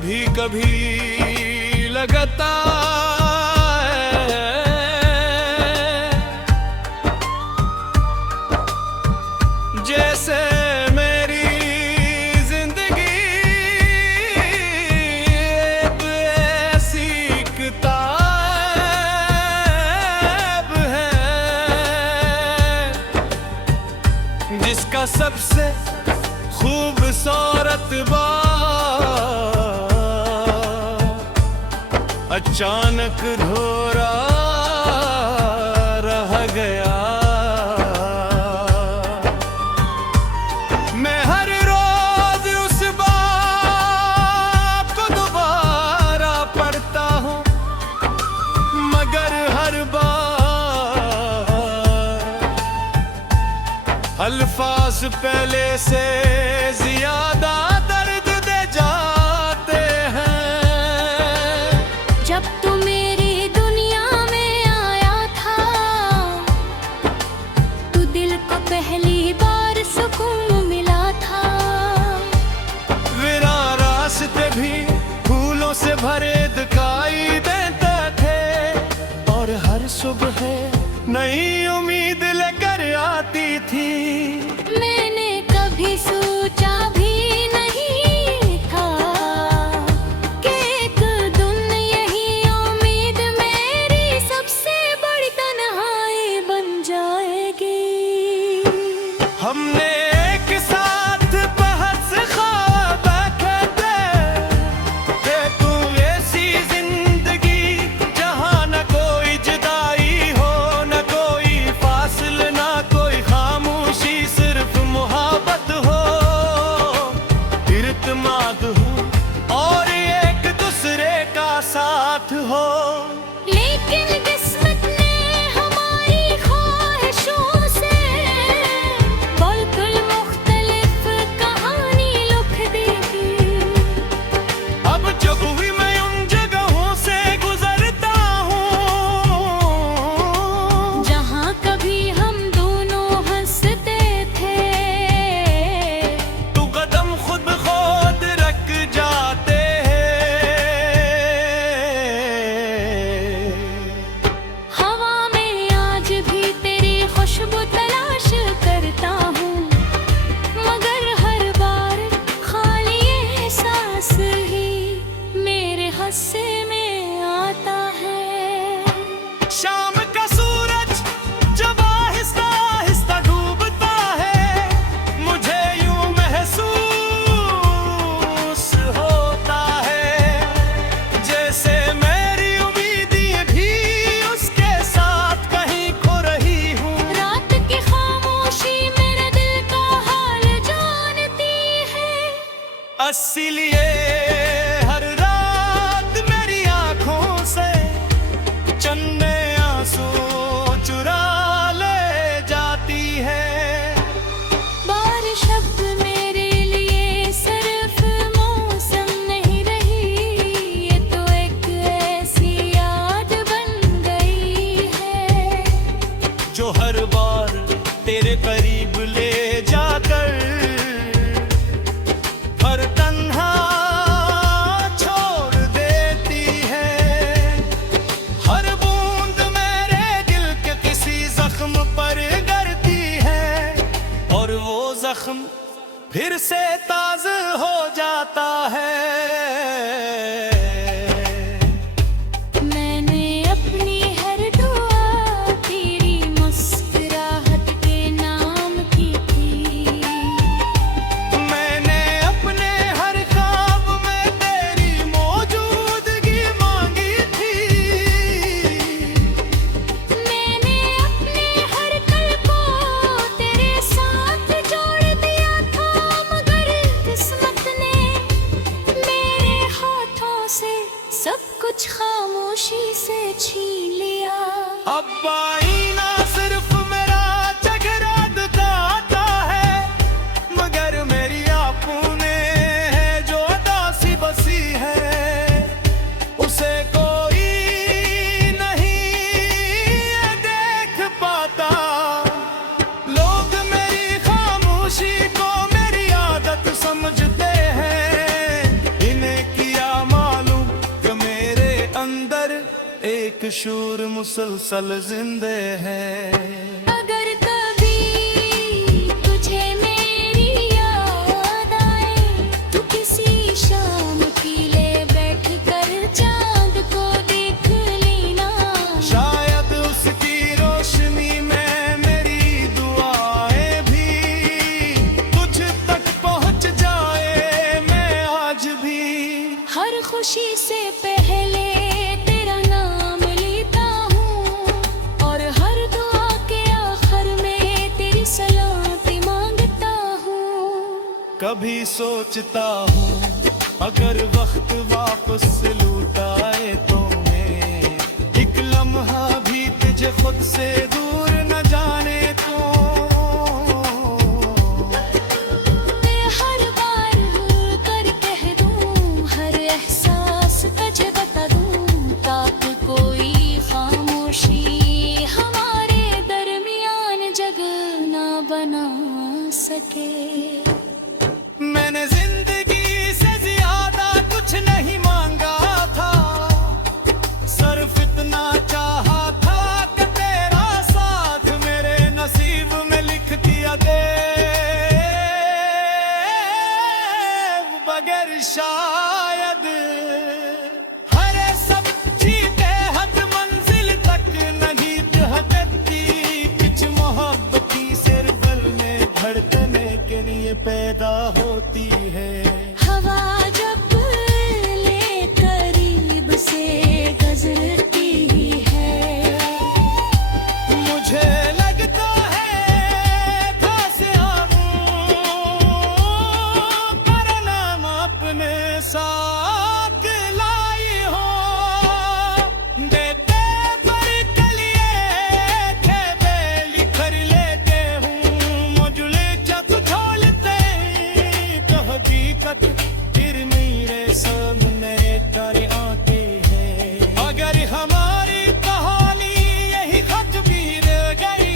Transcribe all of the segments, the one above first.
कभी कभी लगता है जैसे मेरी जिंदगी एक ऐसी किताब है जिसका सबसे खूबसूरत अचानक धोरा रह गया। मैं हर रोज उस बात को दोबारा पढ़ता हूँ, मगर हर बार अल्फाज पहले से ज्यादा दर्द दे जाते हैं। जब तू मेरी दुनिया में आया था, तू दिल को पहली बार सुकून मिला था। मेरा रास्ते भी फूलों से भरे दिखाई देते थे और हर सुबह नई उम्मीद लेकर आती थी। मैंने कभी सोचा भी नहीं था कि एक दिन यही उम्मीद मेरी सबसे बड़ी तन्हाई बन जाएगी। हमने एक साथ बहस ख्वाब देखे थे तू ऐसी जिंदगी जहां न कोई जुदाई हो, न कोई फासले, न कोई खामोशी, सिर्फ मोहब्बत हो, इर्तिमाद हो और एक दूसरे का साथ हो। लेकिन किस्मत ने हमारी ख्वाहिशों से बिल्कुल मुख्तलिफ कहानी लिख दी थी। अब जब भी मैं उन जगहों से गुजरता हूँ जहाँ कभी हम दोनों हंसते थे, तू कदम खुद खुद रख जाते हैं। हवा में आज भी तेरी खुशबू तलाश करता हूँ, मगर हर बार खाली एहसास ही मेरे हिस्से में आता है। शाम का सूरज जब आहिस्ता आहिस्ता डूबता है, मुझे यूं महसूस होता है जैसे मेरी उम्मीदें भी उसके साथ कहीं खो रही हूँ। रात की खामोशी मेरे दिल का हाल जानती है। इसीलिए हर रात मेरी आंखों से चन्ने आंसू चुरा ले जाती है। बारिश अब मेरे लिए सिर्फ मौसम नहीं रही, ये तो एक ऐसी याद बन गई है जो हर बार तेरे करीब ले जाकर हर तन्हा छोड़ देती है। हर बूंद मेरे दिल के किसी जख्म पर गिरती है और वो जख्म फिर से ताज़ा हो जाता है। मैंने अपनी हर दुआ तेरी मुस्कुराहट के नाम की थी। मैंने अपने हर ख्वाब में तेरी मौजूदगी मांगी थी। मैंने अपने हर पल को तेरे साथ जोड़ दिया था, मगर किस्मत ने मेरे हाथों से सब कुछ खामोशी से छीन लिया। अब आईना सिर्फ मेरा चेहरा दिखाता है, मगर मेरी आंखों है जो दासी बसी है, उसे कोई नहीं देख पाता। लोग मेरी खामोशी को मेरी आदत समझते हैं, इन्हें किया एक शूर मुसलसल जिंदे है। अगर कभी तुझे मेरी याद आए तो किसी शाम पीले बैठ कर चांद को देख लेना। शायद उसकी रोशनी में मेरी दुआएं भी तुझ तक पहुंच जाए। मैं आज भी हर खुशी से पहले तेरा नाम लेता हूँ और हर दुआ के आखिर में तेरी सलामती मांगता हूँ। कभी सोचता हूँ अगर वक्त वापस लौटाए तो मैं एक लम्हा भी तुझे खुद से दूर न जाने तो। मैं हर बार कर कह दूँ, हर एहसास तुझे बता दूँ, ताकि कोई खामोशी हमारे दरमियान जगह ना बना सके। मैंने जिंदगी से ज्यादा कुछ नहीं मांगा था, सिर्फ इतना चाहा था कि तेरा साथ मेरे नसीब में लिख दिया दे। बगैर शायद हरे सब जीते हद मंजिल तक नहीं पहुंचती। कुछ मोहब्बती सिर बल में धड़कने के लिए पैदा होती है। हवा जब ले करीब से गुजरती है, मुझे लगता है फांसे पर नाम अपने साथ लाई हो। देते पर कलिए थे बेली कर लेते हूँ मुझे जब झोलते तो हकीकत फिर मेरे सामने कर आती है। अगर हमारी कहानी यही खत्म भी रह गई,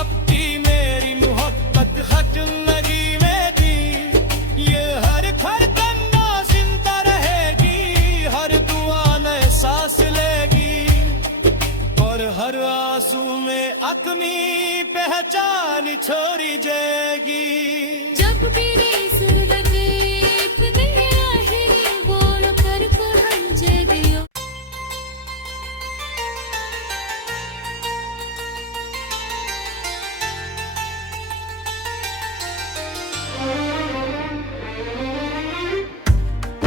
अब की मेरी मोहब्बत खत्म लगी में दी। ये हर धड़कन जिंदा रहेगी, हर दुआ नए सांस लेगी और हर आंसू में अपनी पहचान छोड़ी जाएगी। जब मेरी जिंदगी एक दुनिया है बोल कर कहल जे दियो।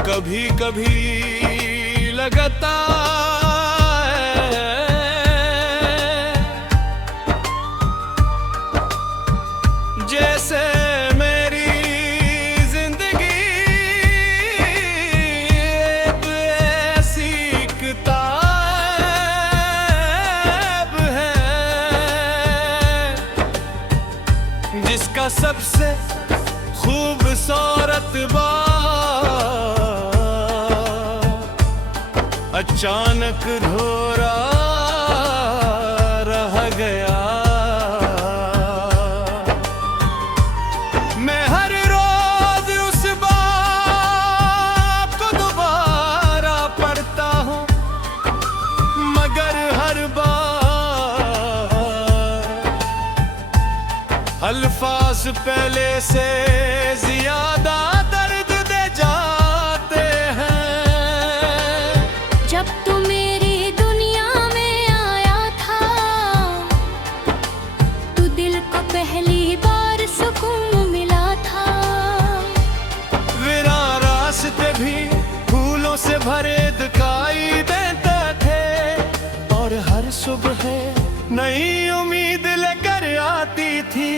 कभी कभी लगता है जैसे मेरी जिंदगी एक ऐसी किताब है जिसका सबसे खूबसूरत बात अचानक धोरा रह गया। मैं हर रोज उस बात को दोबारा पढ़ता हूँ, मगर हर बार अल्फाज पहले से ज्यादा दर्द दे जाते हैं। जब तू मेरी दुनिया में आया था, तू दिल को पहली बार सुकून मिला था। वीरान रास्ते भी फूलों से भरे दिखाई देते थे और हर सुबह नई उम्मीद लेकर आती थी।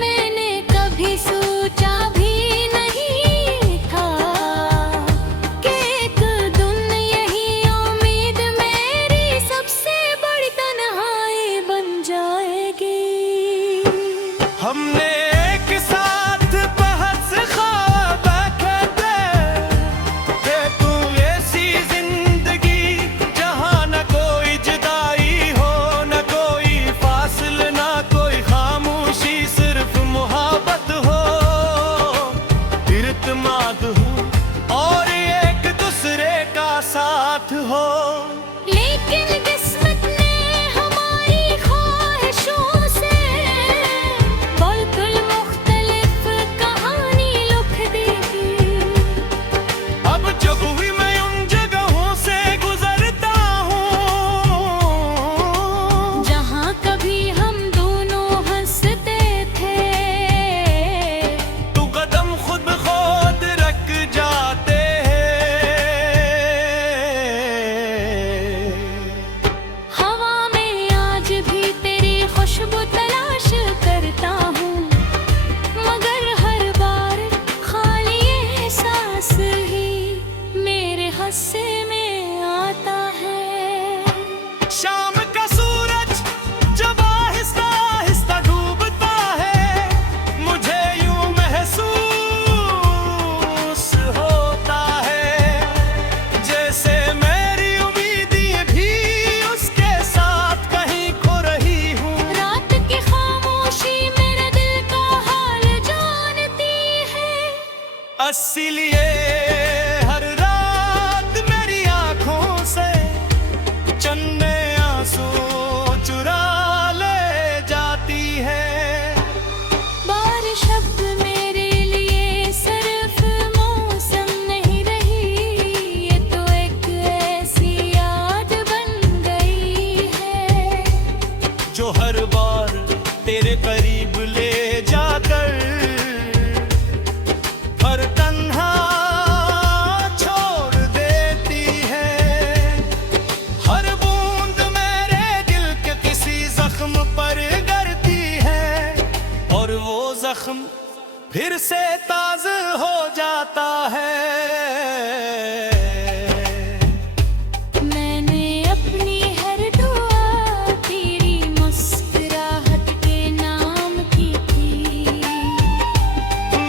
मैंने कभी सोचा भी नहीं था कि एक दिन यही साथ हो। लेकिन किस्मत ने हमारी ख्वाहिशों से बिल्कुल मुख्तलिफ कहानी लिख दी थी। अब जब भी मैं उन जगहों से गुजरता हूँ जहाँ कभी हम दोनों हंसते थे, तो कदम खुद ब खुद रख जाते हवा में आज भी तेरी खुशबू तलाश करता हूँ, मगर हर बार खाली एहसास ही मेरे हिस्से में आता है। शाम का सूरज जब आहिस्ता आहिस्ता डूबता है, मुझे यूं महसूस होता है जैसे मेरी उम्मीदें भी उसके साथ कहीं खो रही हूँ। रात की खामोशी मेरे दिल का हाल जानती है, इसीलिए हर रात मेरी आंखों से चन्ने आंसू चुरा ले जाती है। बारिश अब मेरे लिए सिर्फ मौसम नहीं रही, ये तो एक ऐसी याद बन गई है जो हर बार तेरे करीब ले जाकर हर तन्हा छोड़ देती है। हर बूंद मेरे दिल के किसी जख्म पर गिरती है और वो जख्म फिर से ताज़ा हो जाता है। मैंने अपनी हर दुआ तेरी मुस्कुराहट के नाम की थी।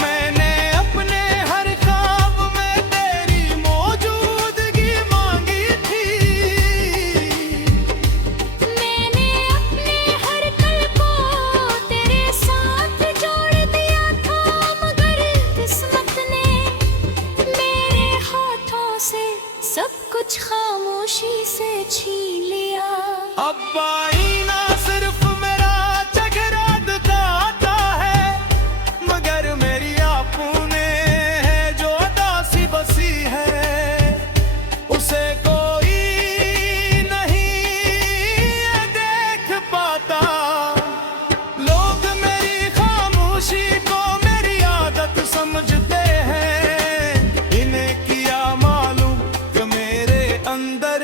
मैंने अपने हर ख्वाब में तेरी मौजूदगी मांगी थी। मैंने अपने हर पल को तेरे साथ जोड़ दिया था, मगर किस्मत ने मेरे हाथों से सब कुछ खामोशी से छीन लिया। अब आईना सिर्फ मेरा चेहरा दिखाता है, मगर मेरी आपने है जो दासी बसी है, उसे कोई नहीं ये देख पाता। लोग मेरी खामोशी को मेरी आदत समझते हैं, इन्हें क्या मालूम कि मेरे अंदर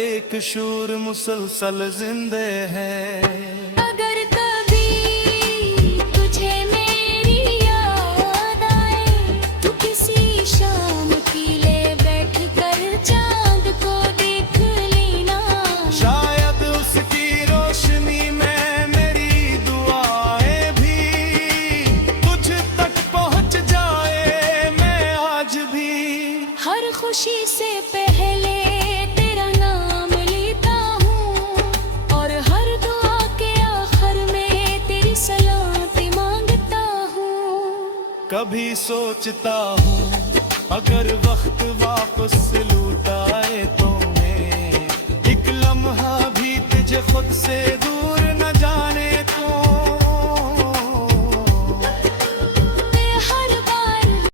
एक शूर मुसलसल जिंदे है। अगर कभी तुझे मेरी याद आए, तो किसी शाम पीले बैठ कर चांद को देख लेना। शायद उसकी रोशनी में मेरी दुआएं भी तुझ तक पहुंच जाए। मैं आज भी हर खुशी से पहले तेरा नाम लेता हूँ, और हर दुआ के आखिर में तेरी सलामती मांगता हूँ। कभी सोचता हूँ अगर वक्त वापस लौटाए तो मैं एक लम्हा भी तुझे खुद से